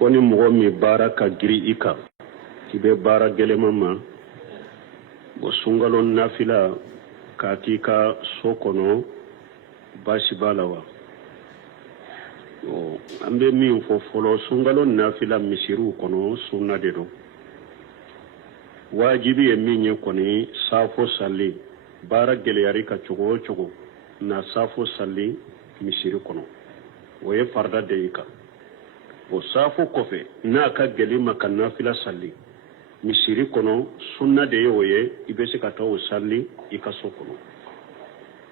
koni mɔgɔ min baara ka giri i kan k'i bɛ baara gɛlɛman ma o sunkalo nafila k'a k'i ka so kɔnɔ baasi b'a la wa an bɛ min fɔ fɔlɔ sunkalo nafila misiriw kɔnɔ sunna de don wajibi ye min ye kɔni safo salli baara gɛlɛyari ka cogo o cogo na safo salli misiri kɔnɔ o ye farda de i kan o safo kɔfɛ n'a ka gɛlɛ ma ka nafila salli misiri kɔnɔ sunna de ye o ye i bɛ se ka taa o salli i ka so kɔnɔ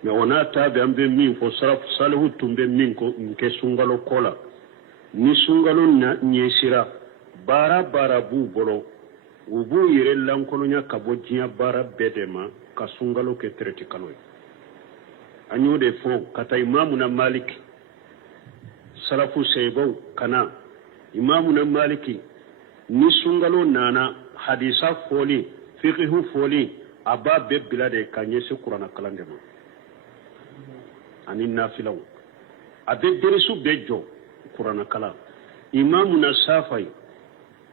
mais o n'a ta bɛ an bɛ min fɔ salihu tun bɛ min kɛ sunkalo kɔ la ni sunkalo ɲɛsira baara b'u bolo u b'u yɛrɛ lankolonya ka bɔ diɲɛ baara bɛɛ de ma ka sunkalo kɛ traité kalo ye an y'o de fɔ ka taa imamuna maliki salafu seibaw kana imamuna maliki ni sunkalo nana hadisa fɔli fiqhu fɔli a b'a bɛɛ bila de ka ɲɛsin kuranna kalan de ma ani nafilaw a bɛ derisu bɛɛ jɔ kuranna kalan imamuna safai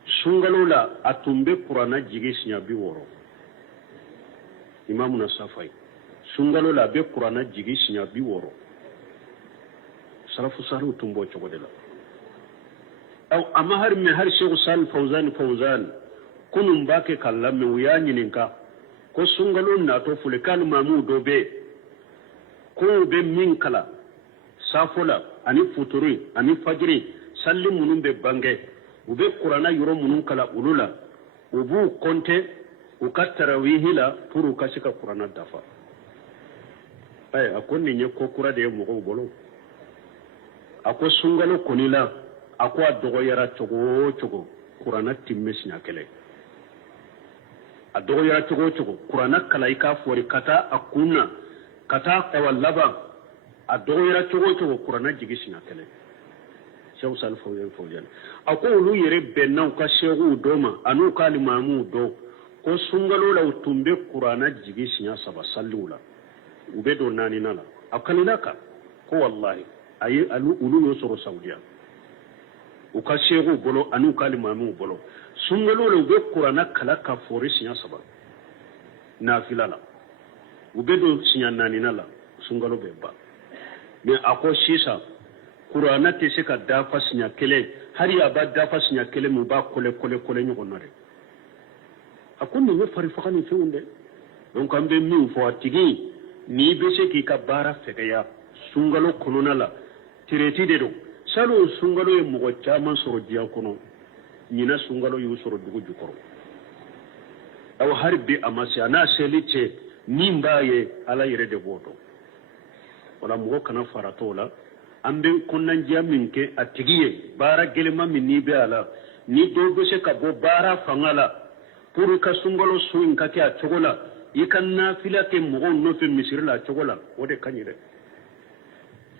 sunkalo la a tun bɛ kuranna jigi siɲɛ 60 imamuna safai sunkalo la a bɛ kuranna jigi siɲɛ 60 salafu salihu tun b'o cogo de la amma har shehu sal fawzan kunun b'a kɛ ka lamɛn u y'a ɲininka ko sunkalo natɔ fule k'ali maamu dɔ bɛ ko u bɛ min kala safo la ani futuri ani fajiri salli minnu bɛ bange u bɛ kuranna yɔrɔ minnu kala olu la u b'u compter u ka tarawihi la pour u ka se ka kuranna dafa a ko nin ye ko kura de ye mɔgɔw bolo a ko sunkalo kɔni la a ko a dɔgɔyara cogo o cogo kuranna timme siɲɛ kelen a dɔgɔyara cogo o cogo kuranna kala i k'a fɔri ka taa a kun na ka taa awa laban a dɔgɔyara cogo o cogo kuranna jigi siɲɛ kelen shehu sal fawzan a ko olu yɛrɛ bɛnna u ka shehuw dɔ ma an'u ka limamuw dɔ ko sunkalo la u tun bɛ kuranna jigi siɲɛ 3 salliw la u bɛ don 4nan la a kalila kan ko wallahi a ye olu y'o sɔrɔ saudiya u ka shehuw bolo an'u ka limamuw bolo sunkalo la u bɛ kuranna kala ka fɔri siɲɛ 3 nafila la u bɛ don siɲɛ 4nan la sunkalo bɛ ban mais a ko sisan kuranna tɛ se ka dafa siɲɛ kelen hali a b'a dafa siɲɛ kelen min u b'a kole ɲɔgɔn na dɛ a ko nin ye farifaga ni fɛnw dɛ donc an bɛ min fɔ a tigi n'i bɛ se k'i ka baara fɛgɛya sunkalo kɔnɔna la traité de don salon sunkalo ye mɔgɔ caman sɔrɔ diɲɛ kɔnɔ ɲina sunkalo y'u sɔrɔ dugu jukɔrɔ aw hari bi a ma se a n'a seli cɛ min b'a ye ala yɛrɛ de b'o dɔn wala mɔgɔ kana fara t'o la an bɛ kɔnɔnandiya min kɛ a tigi ye baara gɛlɛman min n'i bɛ a la ni dɔw bɛ se ka bɔ baara fanga la pour i ka sunkalo so in ka kɛ a cogo la i ka nafila kɛ mɔgɔw nɔfɛ misiri la a cogo la o de ka ɲi dɛ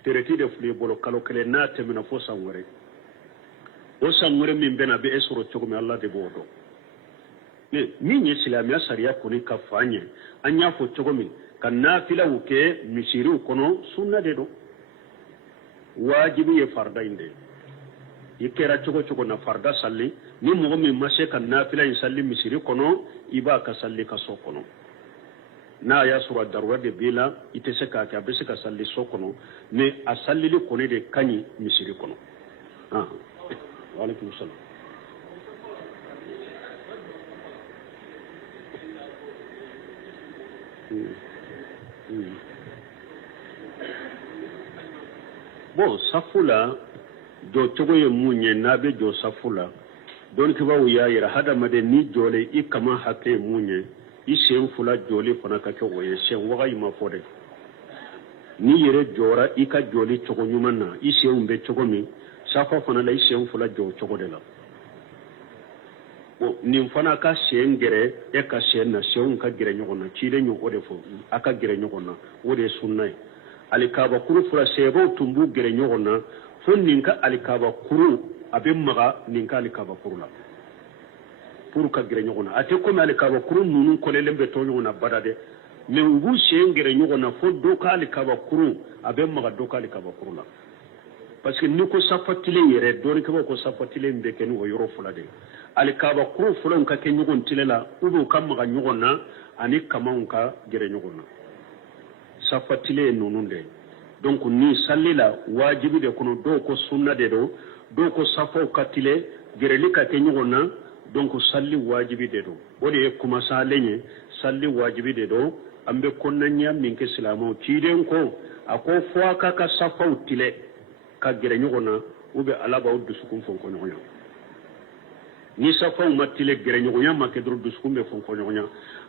traité de filɛ i bolo kalo kelen n'a tɛmɛna fo san wɛrɛ o san wɛrɛ min bɛna a bɛ e sɔrɔ cogo min ala de b'o dɔn min ye silamɛya sariya kɔni ka fa ɲɛ an y'a fɔ cogo min ka nafilaw kɛ misiriw kɔnɔ sunna de don wajibi ye farda in de i kɛra cogo cogo na farda salli ni mɔgɔ min ma se ka nafila in salli misiri kɔnɔ i b'a ka salli ka so kɔnɔ n'a y'a sɔrɔ a daruura de b'i la i tɛ se k'a kɛ a bɛ se ka salli so kɔnɔ mais a sallili kɔni de ka ɲi misiri kɔnɔ waaleykum salaam bon safu la jɔ cogo ye mun ye n'a bɛ jɔ safu la dɔnnibaw y'a yira hadamaden ni jɔlen i kama hakɛ ye mun ye i sen fila jɔli fana ka kɛ o ye sen waga ma fɔ dɛ n'i yɛrɛ jɔra i ka jɔli cogo ɲuman na i senw bɛ cogo min safa fana la i sen fila jɔ cogo de la bon nin fana ka sen gɛrɛ e ka sen na senw ka gɛrɛ ɲɔgɔn na cilen y'o de fɔ a ka gɛrɛ ɲɔgɔn na o de ye sunna ye alikabakuru fila sɛbaw tun b'u gɛrɛ ɲɔgɔn na fo nin ka alikabakuru a bɛ maga nin ka alikabakuru la pour ka gɛrɛ ɲɔgɔn na a tɛ komi alikabakuru ninnu kɔlɛlen bɛ tɔ ɲɔgɔn na bada dɛ mais u b'u sen gɛrɛ ɲɔgɔn na fo dɔ ka alikabakuru a bɛ maga dɔ ka alikabakuru la parce que ni ko safatile yere doni ko ko safatile mbe ken o yoro fula de al kaba ko fula ka ken nyugon tilela ubu kam ga nyugon na ani kama ka gere nyugon na safatile nonunde donc ni sallila wajibi de kono do ko sunna de do ko safo katile gereli ka ke nyugona donc salli wajibi de do wodi kuma salenye salli wajibi de do ambe konnanya min ke silamo tiden ko ako fo ka safo tile ka gere nyugona ube alaba uddu sukun fon ko nyonya ni safo matile gere nyugona make dro du sukun be fon ko nyonya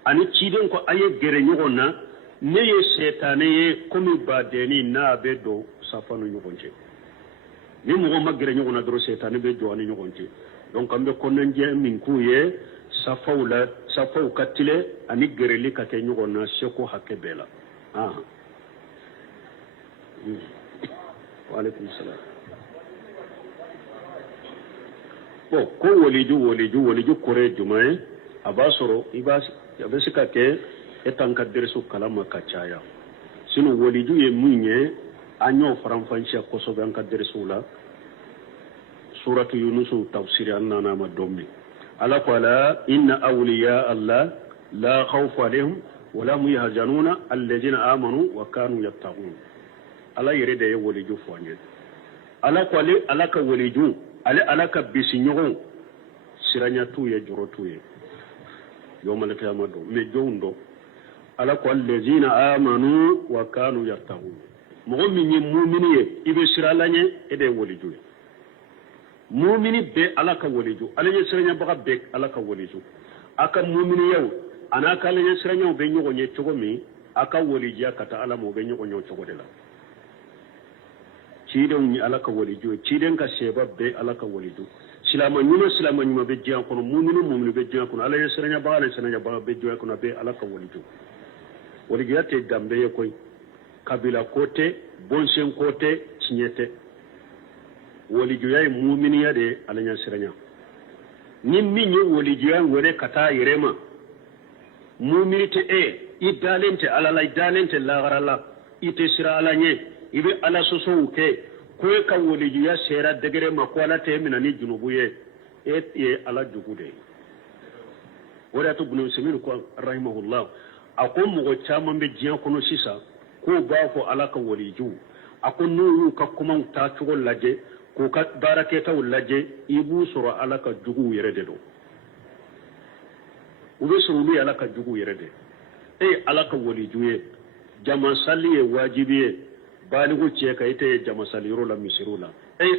ani tiden ko aye gere nyugona ne ye setane ye komi badeni na be do safanu nyugonje ni mo ma gere nyugona dro setane be jo ani nyugonje donc ambe konanje min kuye safau katile ani gereli ka ke nyugona seko hakebela wa alaikum salam bo ko woliju kore jumae abasoro ibas yabesika ke etanka dersu kalama kachaya sino woliju ye munye anyo faramfancha kosobe anka dersu la suratu yunus tafsir annana madommi ala qala inna awliya allah la khawfa alaihim wa la hum yahzanuna alladhina amanu wa kanu yattaqun ala yere de woliju fonye ala qali ala ka woliju ala ka bisinyo siranya tuye jorotuye yomal qiyamado me jondo ala ko alladhina amanu wa kanu yattaqun mo minni mu'miniye ibe siralanye ede woliju mu'mini be ala ka woliju alanye siranya baka be ala ka woliju aka mu'mini yaw anaka alanye siranya be nyogo nye chogo mi aka wolija kata ala mo be nyogo nyo chogo de la ciden ni ala ka woliju ciden ka seba be ala ka woliju silama nyuma be jiyan kono mu'minu be jiyan kono alanye siranya baka be jiyan kono be ala ka woliju woliju ate dambe ye koy kabila kote bonsen kote chinyete woliju yay mu'miniya de alanya siranya ni minyo woliju yan wore kata yerema mu'minite idalente alala idalente la garala ite sira alanye ibe ala soso ke ko ka woliju ya sera degere makwala te minani junubuye ye ala jugude wala to bunu semil ko rahimahullah akon mo chama be jiyan kono sisa ko ba ko ala ka woliju akon nuru ka kuma ta tugo laje ko ka barake ta laje ibu sura ala ka jugu yere de do ube suru ala ka jugu yere de ala ka woliju ye jama salli ye wajibi ye baligu ce ka ite jama salli ro la misirula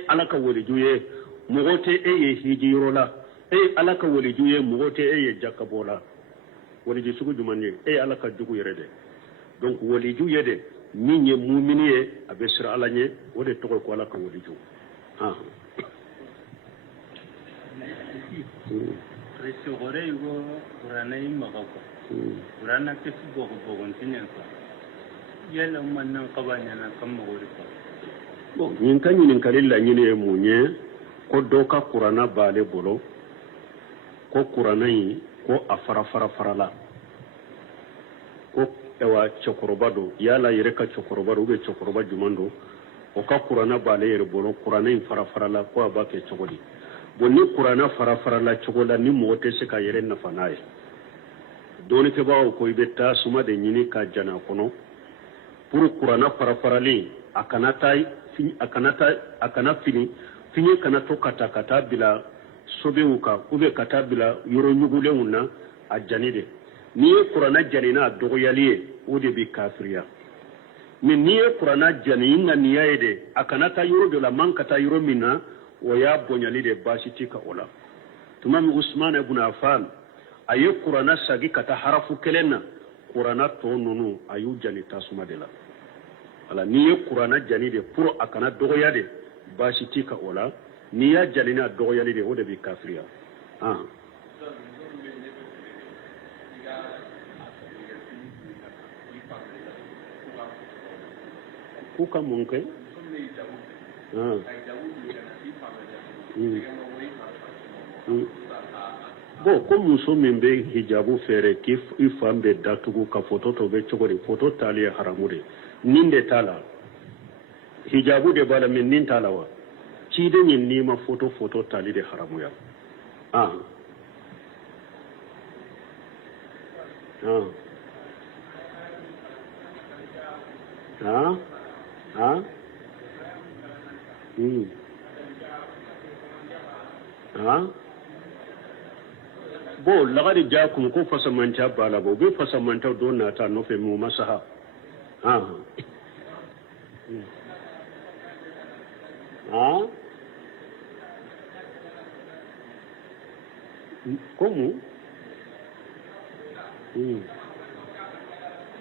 ala ka woliju ye mogote ye hijiro la ala ka woliju ye mogote ye jakabola woliju sugu jumanye ala ka jugu yere de donc woliju ye de min ye mu'mini ye abe sira ala nye wode to ko ala ka woliju Resi gore yugo urana imaka ko urana ke sugo ko gontinya ko yela mannan qabanya na kamma gore ko bon yin kan yin kalilla nyine munye ko doka qur'ana bale bolo ko qur'ana yi ko afara farala ko ewa chokorobado yala yere ka chokorobado ube chokoroba jumando o ka qur'ana bale yere bolo qur'ana yi farala ko abake chokodi bonni qur'ana farala chokola ni mote se ka yere na fanaye doni ke bawo ko ibe ta suma de nyini ka jana kono pour qur'ana farali akana fini finye kana to kata bila sobe uka ube kata bila yoro nyugule unna ajanide ni qur'ana janina dogoyaliye ode bi kafiriya min ni qur'ana janina niyade akana ta yoro de la mankata yoro minna o ya bonyali de basitika ola tumam usman ibn affan aye qur'ana sagi kata harafu kelenna qur'ana to nunu ayu jani tasuma de la ala ni qur'ana jani de pour akana dogoyade basitika ola ni ya janina dogoyali de ode bi kafiriya kuka munke bo ko muso min be hijabu fere kif ifambe datugu ka foto to be chogori foto tali haramude ninde tala hijabu de bala min nin talawa ci de yin nima foto tali de haramu ya ah ah ah ah ah bo lagari jakum ko fasamanta bala bo be fasamanta do na ta no fe mu masaha ah ah como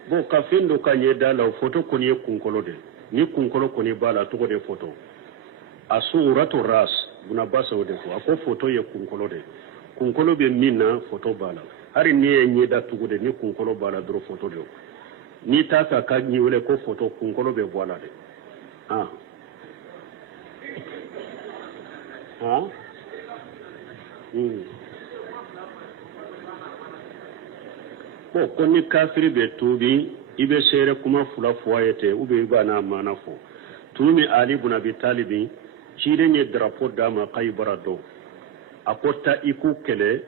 bo ka fendo ka nye dala foto ko ni kunkolo de ni kunkolo ko ni bala to de foto asuratu ras buna basa de ko ako foto ye kunkolo de kunkolo be minna foto bala hari ni nye da to de ni kunkolo bala dro foto de ni ta ka nyi wele ko foto kunkolo be bala de ah ah ko ni kafiri be tubi ibe sere kuma fula fuayete ube ba na mana fo tumi ali ibn abi talib chide ne drapeau dama kay barado akota iku kele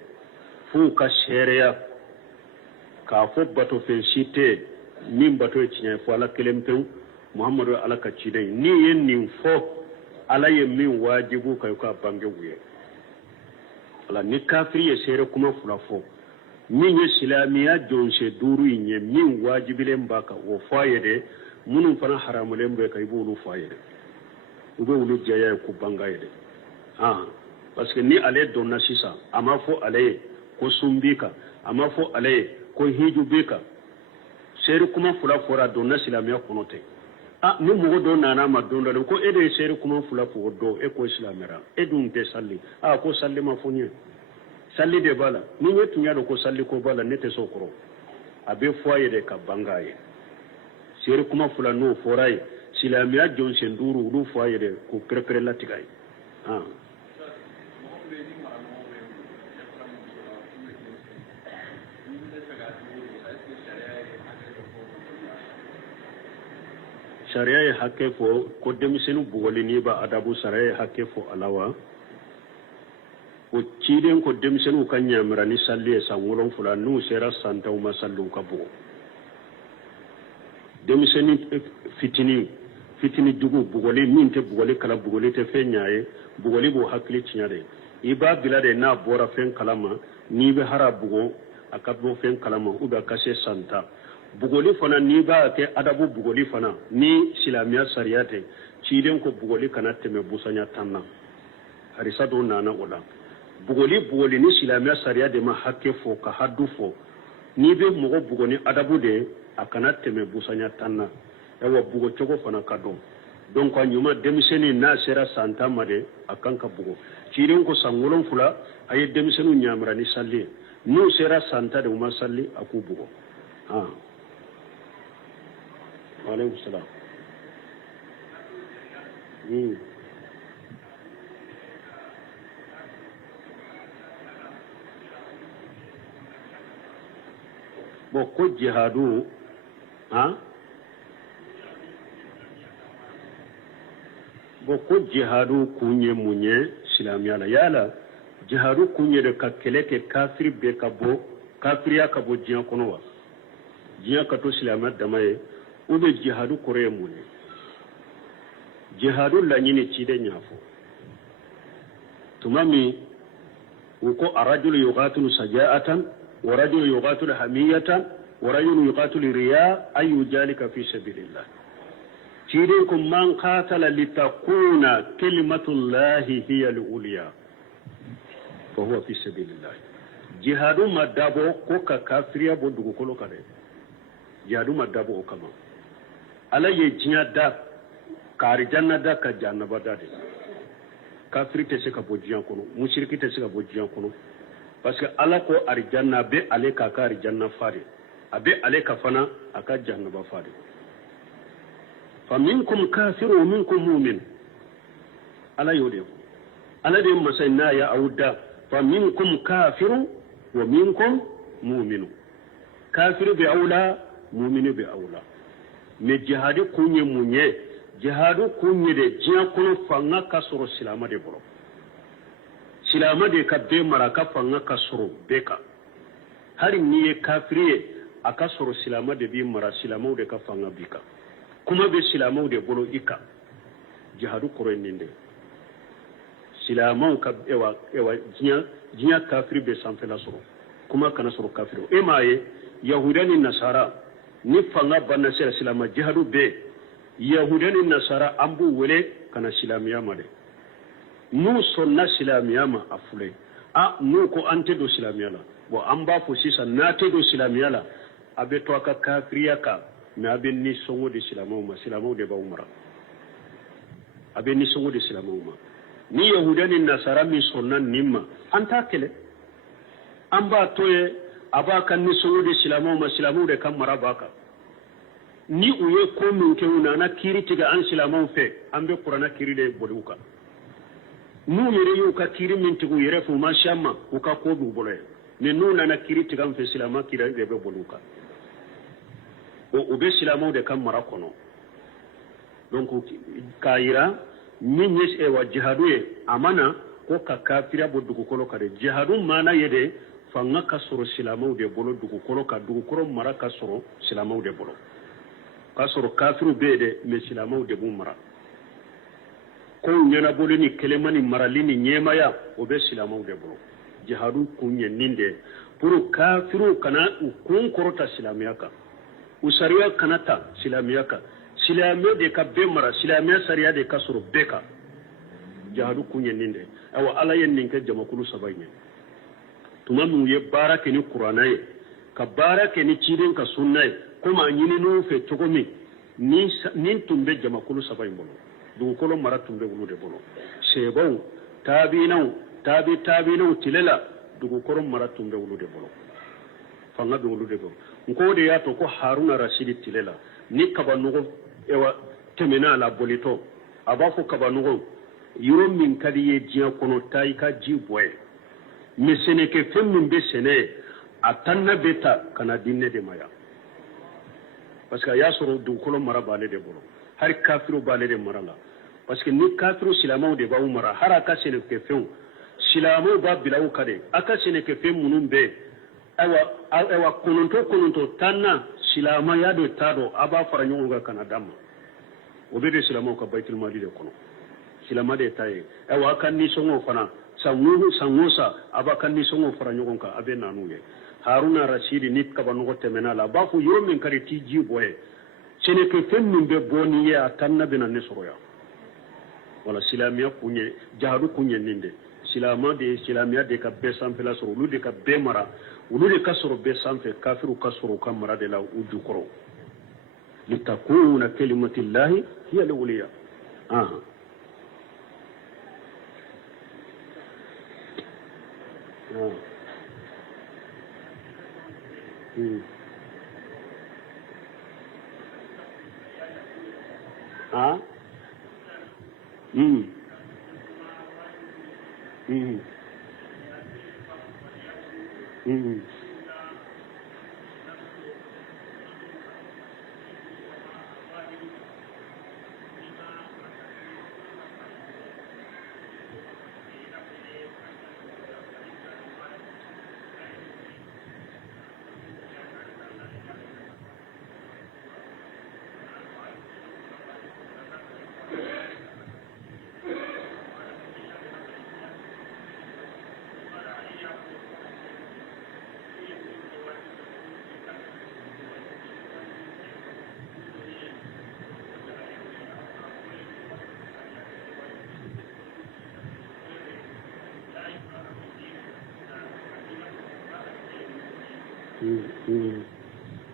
fu ka sheria ka fo bato fe shite min bato chinya fo ala kelempen muhammadu alaka chide ni yen nin fo ala ye min wajibu kay ka bange wuye ala ni kafiri ye sere kuma fula fo min ye silamiya jonse duru ye min wajibilen baka wo fayede munun fana haramulen be kay bulu fayede ube wulu jaya ku bangayede ah parce que ni ale donna sisa ama fo ale ko sumbika ama fo ale ko hiju bika seri kuma fula fora donna silamiya konote ah ni mugo do nana ma donda ko ede seri kuma fula fo do e ko islamera edun te salli ah ko salli ma fonye salli de bala ni wetu nyado ko salli ko bala nete sokoro abe foye de ka bangaye seri kuma fula no foray silamiya jonse nduru du foye de ko krepre latigay ah sharia ye hakke fo ko demisenu bugoli ni ba adabu sharia ye hakke fo alawa o ciden ko demisenu kan nyamira ni salli e sangolon fula nu sera santa uma sallu ka bugo demiseni fitini dugu bugoli min te bugoli kala bugoli te fenyaye bugoli bo hakli tinyare iba bilade na bora fen kalama ni be hara bugo akabo fen kalama uba kase santa bugoli fana ni ba ke adabu bugoli fana ni silamiya sariyate ciden ko bugoli kana teme busanya tanna harisa do nana ola bugoli ni silamiya sariya de ma hakke fo ka haddu fo ni be mogo bugoni adabu de akana teme busanya tanna ewa bugo chogo fana kado donc ko nyuma demiseni na sera santa made akanka bugo ciden ko sangolon fula aye demisenu nyamra ni salli nu sera santa de uma salli aku bugo ah وعليكم السلام boko jihadu ha boko jihadu kunye munye silamiya la yala jihadu kunye de ka keleke kafir be kabo kafiriya kabo jiyan kono wa jiyan ka to silamiya damaye ube jihadu kore mune jihadu la nyini chide nyafo tumami uko arajulu yuqatilu saja'atan wa rajulu yuqatilu hamiyatan wa rajulu yuqatilu riya ayu jalika fi sabilillah chide ko man qatala litakuna kalimatullahi hiya al-ulya fa huwa fi sabilillah jihadu madabo ko ka kafiriya bo dugu kolo kade jihadu madabo o kama ala ye jinya da kari janna da ka jannaba da de kafiri te se ka bo jiyan kono mushriki te se ka bo jiyan kono parce que ala ko arjanna be ale ka ka arjanna fare abe ale ka fana aka jannaba fare fa minkum kafiru wa minkum mu'min ala yode ala de masayna ya auda fa minkum kafiru wa minkum mu'minu kafiru bi aula mu'minu bi aula me jihadi kunye munye jihadu kunye de jiya kono fanga ka soro silama de bolo silama de ka be mara ka fanga ka soro beka hari ni ye kafiriye aka soro silama de bi mara silama de ka fanga bika kuma be silama de bolo ika jihadu koro ninde silama ka ewa jiya kafiri be sanfela soro kuma kana soro kafiro emaye yahudani nasara ni fanga banna sera silama jihadu be yahudani nasara ambu wele kana silamiya made nu sonna silamiya ma afule nu ko ante do silamiya la bo amba fo sisa nate do silamiya la abe to aka kafiriya ka me abe ni songo de silamaw de ba umara abe ni songo de silamaw ma ni yahudani nasara mi sonna nimma anta kele amba toye aba kan ni songo de silamaw de kan mara baka ni uye ko min ke una na kiri tiga an silamaw fe ambe qur'ana kiri de boluka nu yere yu ka kiri min tigu yere fu ma shamma u ka ko du bolo ne nu na kiri tiga an fe silama kiri de be boluka o be silamaw de kan mara kono donc kaira min yes e wa jihadu e amana ko ka kafira bo dugu kolo kare jihadu mana yede fanga ka soro silamaw de bolo dugu kolo ka dugu koro mara ka soro silamaw de bolo ka soro kafiru be de me silamaw de bu mara ko nyana bolo ni kelemani marali ni nyemaya o be silamaw de bolo jihadu kunye ninde pour kafiru kana kun korota silamiyaka usariya kanata silamiyaka silamiya de ka be mara silamiya sariya de ka soro beka jihadu kunye ninde awa ala yen ninke jamakulu sabayne tuma mu ye barake ni qur'ana ye ka barake ni ciden ka sunna ye kuma nyini no fe togomi ni tumbe jamakulu sabayin bolo du kolo mara tumbe wulu de bolo sebaw tabinaw tilela du kolo mara tumbe wulu de bolo fanga be wulu de bolo ko de ya to ko haruna rashidi tilela ni kabanugo ewa temena la bolito abafo kabanugo yuro min kadiye jiya kono tay ka jiboye mais ce n'est que femme be sene atanna beta kana dinne de maya parce que ya soro du kolo mara bale de bolo har kafiru bale de mara la parce que ni kafiru silamaw de ba umara har aka sene ke fem silamaw ba bilaw kade aka sene ke fem munum be awa kononto tanna silama ya do tado aba faranyo ga kana dama o be de silamaw ka baitul mali de kono silama de taye awa kan ni songo fana sangusa aba kan ni songo faranyo ka abe nanu ye haruna rashidi nit kaba no temena la ba fu yoro min kare ti ji boye cene ke femmin be boni ya tanna bina ne soroya wala silamiya kunye jahadu kunye ninde silamiya de ka be sanfe la soro lu de ka be mara ulu de ka soro be sanfe kafiru ka soro ka mara de la uju koro litakuna kalimatullahi hiya al-uliya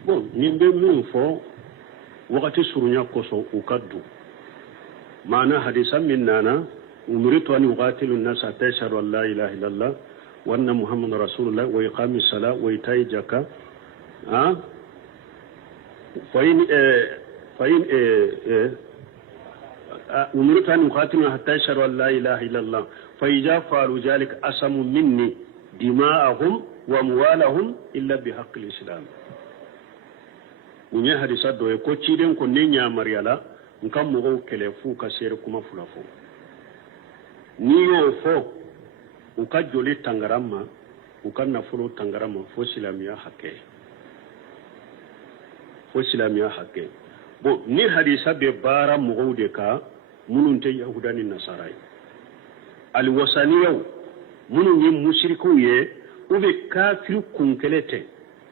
bon nimbe min fo wakati surunya koso ukaddu mana hadisa min nana umritu an uqatilu an-nas hatta yashhadu an la ilaha illallah wa anna muhammadar rasulullah wa iqami as-salah wa ita'i zakah umritu an uqatilu hatta yashhadu an la ilaha illallah fa idha falu dhalika asamu minni dima'ahum wa amwalahum illa bihaqqil islam unya hadisa do ko ciden ko ne nya mariala nkam mo kele fu ka sere kuma fulafo ni yo fo u ka joli tangarama u ka nafolo tangarama fo silamiya hakke bo ni hadisa be bara mo de ka munun te yahudani nasarai al wasaniyaw munun yi mushriku ye u be kafir kunkelete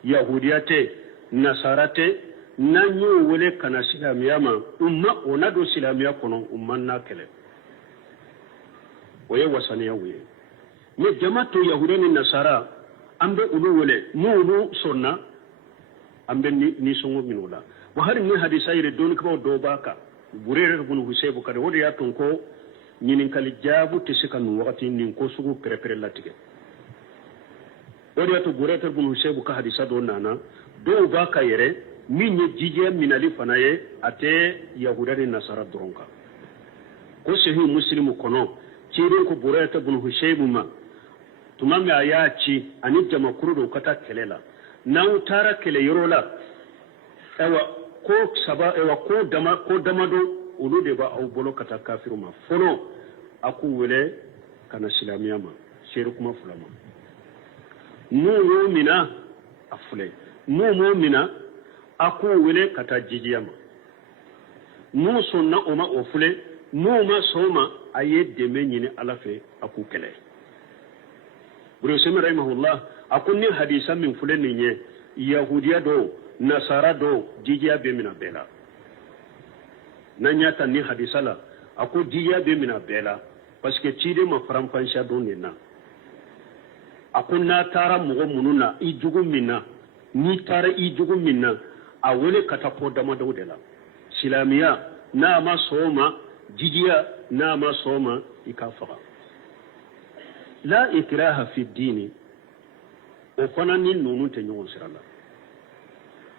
yahudiyate nasarate nanyo wele kana silamiya ma umma onado silamiya kono umma na kele oye wasaniyaw ye ne jamato yahudani nasara ambe ulu wele nulu sonna ambe ni songo minula wa har ni hadisa ire don ko do baka burere bunu husebu kada wodi ya ton ko nyinin kali jabu tisika nu wakati nin ko sugu prepare latige wodi ya to burere bunu husebu ka hadisa do nana do baka yere minye jije minali fanaye ate yahudani nasara dronka ko sehi muslimu kono cirin ko burere bunu husebu ma tumame ayachi ani jama kurudo kata kelela na utara kele yorola ewa ko saba ewa ko dama do ulu de ba au bolo kata kafiru ma fono aku wele kana silamiya ma sheru kuma fulama nu mina afule nu mina aku wele kata jijiya ma nu sonna oma ofule nu ma soma aye deme nyine alafe aku kele buru sema rahimahullah akunni hadisa min fule ninye yahudiya do nasara do jijiya be mina bela nanyata ni hadisa la ako jijiya be mina bela parce que cide ma faramfansha do nina akunna tara mugo mununa ijugu minna ni tara ijugu minna a wele katapo dama do de la silamiya na ma soma jijiya na ma soma ikafa la ikraha fi dini o fana ni nunu te ɲɔgɔn sira la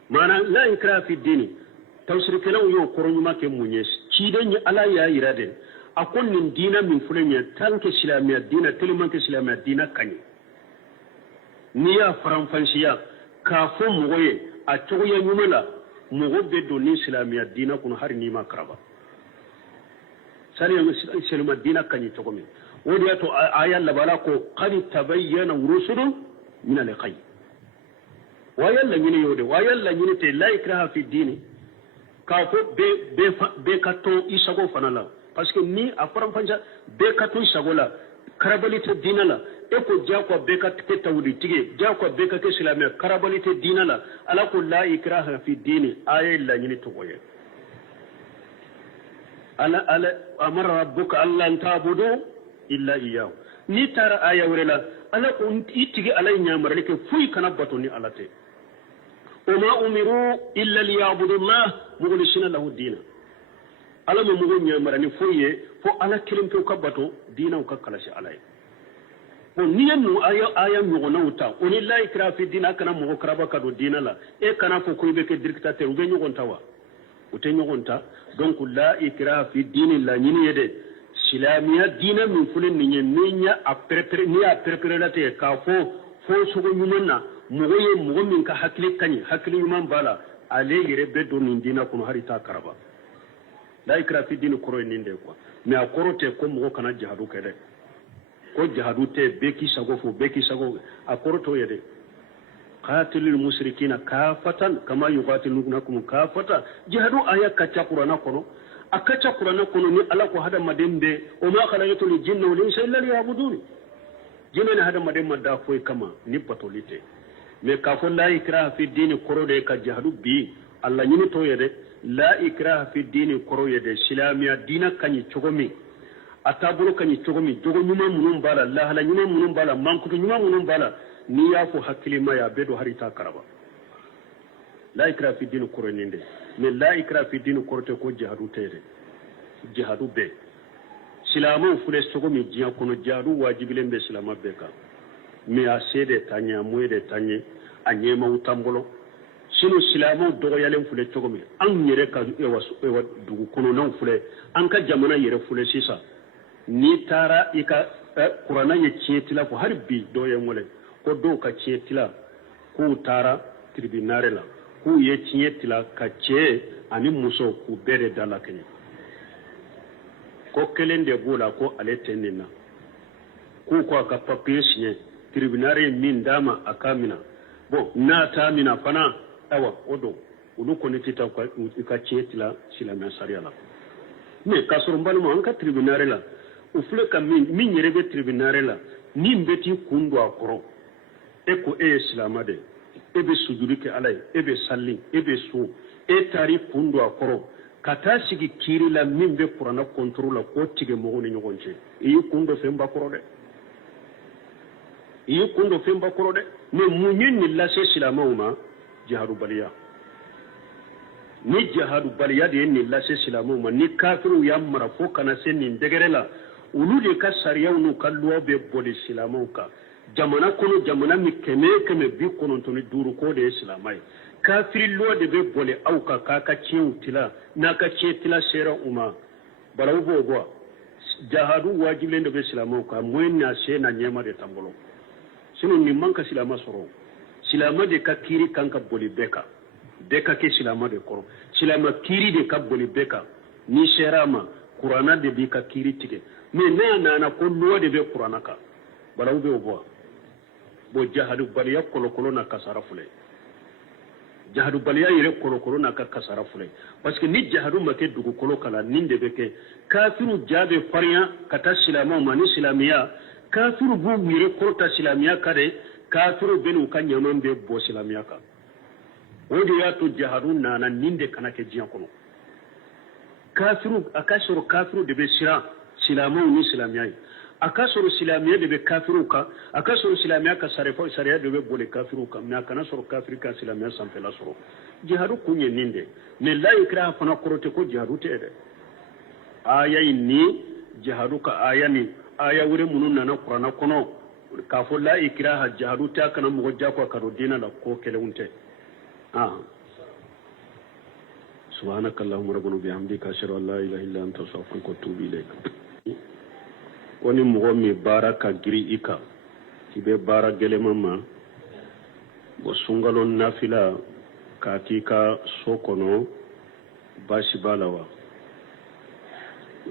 mana la ikraha fi dini tawsirikɛlaw y'o kɔrɔɲuman kɛ mun ye ciden ye ala y'a yira de a ko nin diina min filɛ nin ye tant que silamɛya diina tellement que silamɛya diina ka ɲi n'i y'a faranfansiya k'a fɔ mɔgɔ ye a cogoya ɲuman la mɔgɔ bɛ don ni silamɛya diina kɔnɔ hali n'i ma karaba silamɛya diina ka ɲi cogo min o de y'a to aya labala ko qad tabayyana rusulun min al-qayy wa yalla nyine yode wa yalla nyine te la ikraha fi dini ka fo be kato isago fanala parce que ni afaram panja be kato isago la karabalite dina la e ko jako be kat ke tawdi tige jako be ka ke islamia karabalite dina la ala ko la ikraha fi dini aya la nyine to koye ala amara rabbuka alla ta'budu illa iyyahu ni tara aya wurela ala ko itige alay nyamar leke fuy kana batoni alate وما أمروا إلا ليعبدوا الله مخلصين له الدين ala mo mugo nyamarani foye fo ala kilim to kabato dina o kakalashi alay bon niyanu aya nyogona uta oni la ikra fi dina kana mugo kraba kado dina la e kana fo ko be ke dictateur be nyogon tawa ute nyogon ta donc la ikra fi dini la nyini yede silamiya dina min fulen ni nyenya a prepare la te ka fo sugo nyumana mugo min ka hakli kanyi hakli yuman bala ale yere be do nin dina kono harita karaba la ikra fi dini koro ninde quoi mais a korote ko mugo kana jihadu kede ko jihadu te beki sago a koroto yede qatilul mushrikina kafatan kama yuqatilunakum kafata jihadu aya kacha qur'ana kono akacha qur'ana kono ni ala ko hada madembe o ma khalaqatul jinna wal insa illa liya'budun jinna hada mademma da koy kama ni patolite mais ka fo la ikraha fi dini koro de ka jihadu bi alla nyini to yede la ikraha fi dini koro yede silamiya dina kanyi chogomi ataburo kanyi chogomi jogo nyuma munum bala la hala nyuma munum bala mankutu nyuma munum bala ni ya fo hakilima ya bedo harita karaba la ikraha fi dini koro ninde mais la ikraha fi dini koro te ko jihadu tede jihadu be silama fule chogomi jiya kono jihadu wajibilen be silama be ka mais a sede tanya moyede tanye anyema utambolo sino silamo dogo yalen fule chogomi an yere ka ewa dugu kono nan fule an ka jamana yere fule sisa ni tara ika qur'ana ye cietila ko harbi do ye mole ko do ka cietila ku tara tribunal la ku ye cietila ka ce ani muso ku bere dala kenya ko kelen de bola ko ale tenina ko ka papier signé tribunal min dama akamina bon na ta mina fana awa odo ulu ko nitita ko ka chetila sila na sariala mais kasoro mbalmo an ka tribunal la o fule ka min yere be tribunal la ni mbeti kundo akoro e ko islamade e be sujudi ke alay e be salli e be su e tari kundo akoro kata sigi kiri la min be qur'ana contrôle ko tige mo ni ngonje e kundo femba koro de e kundo femba koro de mais munyin ni la se silamawma jihadu baliya ni jihadu baliya de ni la se silamawma ni kafiru yamara fo kana sen ni degere la ulu de ka sariyaw nu kalluwa be boli silamau ka jamana kono jamana mi keme bi kono to ni duru ko de islamai kafiri lo de be boli au ka ka ciu tila na ka ce tila sera uma baraw bo jihadu wajibe de be silamau ka moyen na se na nyema de tambolo sino ni manka silama soro silama de ka kiri kanka boli beka ke silama de koro silama kiri de ka boli beka ni serama qur'ana de bi ka kiri tike mais na ko luwa de be qur'ana ka balaw be bo jahadu baliya kolokolo na kasara fule jahadu baliya yere kolokolo na ka kasara fule parce que ni jahadu make dugu kolo kala ninde be ke kafiru jabe fariya kata silama mani silamiya kafiru bu yere korta silamiya kare kafiru benu kan yaman be bo silamiya ka wodi ya to jahadu na ninde kana ke jiyan kono kafiru akasoro kafiru de be sira silamau ni silamiyai akasoro silamiya de be kafiru ka akasoro silamiya ka sariya de be bole kafiru ka na kana soro kafiri ka silamiya sampela soro jihadu kunye ninde ne la ikra fana korote ko jihadu te de aya ni jihadu ka aya ni aya wure munun na qur'ana kono ka fo la ikra jihadu ta kana mo jako ka do dina la ko kele unte سبحانك اللهم ربنا بحمدك أشهد أن لا إله إلا أنت أستغفرك وأتوب إليك woni mogo mi bara ka giri ika ibe bara gelema ma bo sungalo nafila ka kika sokono bashi balawa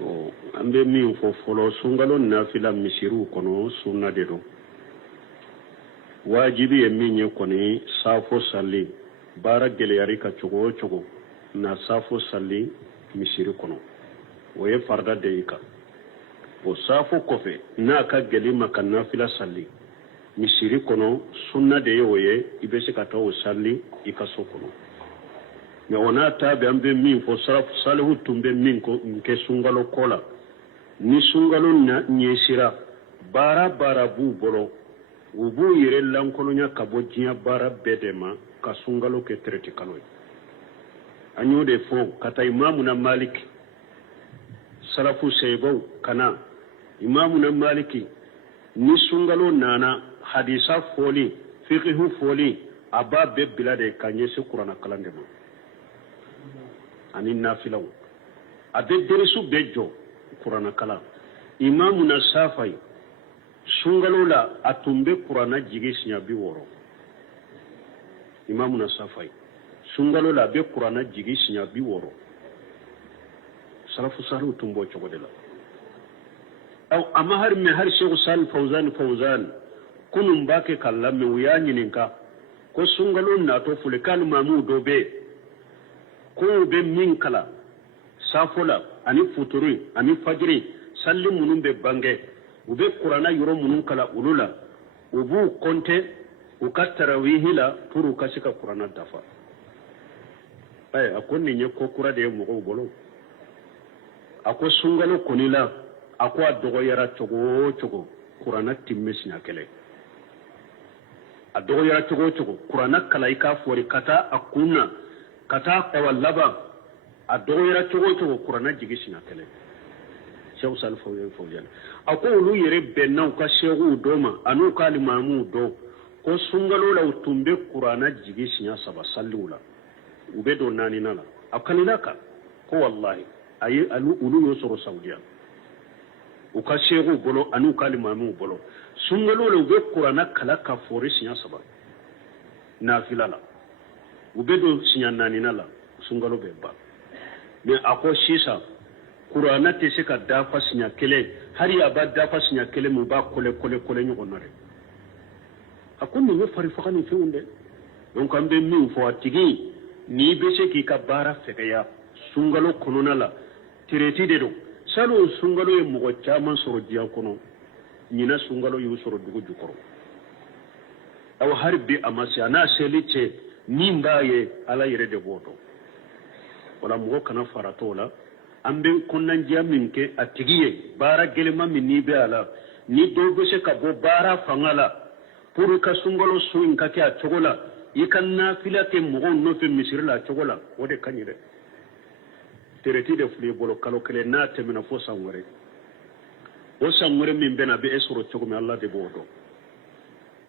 o ambe mi fo folo sungalo nafila mishiru kono sunna de do wajibi e minye koni safo salli bara gele yari ka chogo na safo salli mishiru kono woye farda de ika o safo kofe na ka gelima kan nafila salli misiri kono sunna de yoye ibe se ka tawo salli ikaso kono me ona ta be ambe min fo saraf salihu tumbe min ko nke sungalo kola ni sungalo na nyesira bara bu bolo ubu yire lankono nya kabo jiya bara bedema ka sungalo ke treti kanoy anyo de fo kata imamu na malik salafu seybo kana imamu na maliki ni sungalo nana hadisa foli fiqhu foli aba be bilade kanye se qur'ana kalande ma ani nafilaw abe derisu bejo qur'ana kala imamu na safai sungalo la atumbe qur'ana jige sinya bi woro imamu na safai sungalo la be qur'ana jige sinya bi woro salafu saru tumbo chogodela aw amma har me har sheikh sal fawzan kunun bake kallam me wuya nyininka ko sungalon na to fule kan mamu dobe ko be min kala safola ani futuri ani fajri salli munun be bange ube qur'ana yoro munun kala ulula ubu konte ukatarawihila turu kasika qur'ana dafa ay akonni nye ko kura de mo bolo ako sungalo konila ako adogo yara chogo qur'ana timmesina kele adogo yara chogo qur'ana kalaika fori kata akuna kata tawallaba adogo yara chogo qur'ana jigisina kele sheikh sal fawjan ako lu yere benna ka sheikhu doma anu kalimamu do ko sungalo la utumbe qur'ana jigisina saba sallula ubedo nani nala akanilaka ko wallahi ayi alu ulu yosoro saudiya uka sheikhu bolo anu kalimamu bolo sungalo le ube qur'ana kala ka fori sinya saba nafilala ubedo sinya nani nala sungalo be ba me ako shisa qur'ana te se ka dafa sinya kele hari aba dafa sinya kele mu ba kole nyogonore akun ni fari fakani feunde donc ambe mi fo atigi ni be se ki ka bara fegeya sungalo konona la tireti de do salo sungalo e mo chama soro dia kono nyina sungalo yu soro dugu jukoro aw harbi amasi ana selice nimbaye ala yere de boto wala mo kana faratola ambe konnan jaminke atigiye bara gelema min ni be ala ni do be se ka bo bara fangala pour ka sungalo suin ka kya chogola ikanna fila ke mo no fe misirla chogola wode kanyire tereti de fuli bolo kalo kele na temina fo sangore o sangore min bena be esoro chogo mi Allah de bodo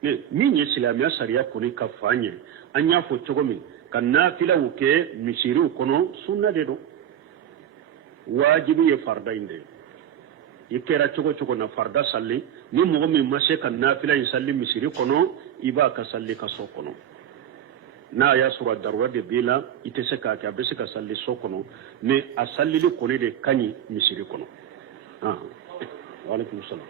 ne min ye silamiya sariya koni ka fanye anya fo chogo mi kanna fila uke misiru kono sunna de do wajibi ye farda inde ikera chogo na farda salli ni mo min mashe kanna fila in salli misiri kono iba ka salli ka so kono na ya sura darura de bila ite se ka ka be se ka salli so kono ne a salli li koni de kanyi misiri kono wa alaikum salam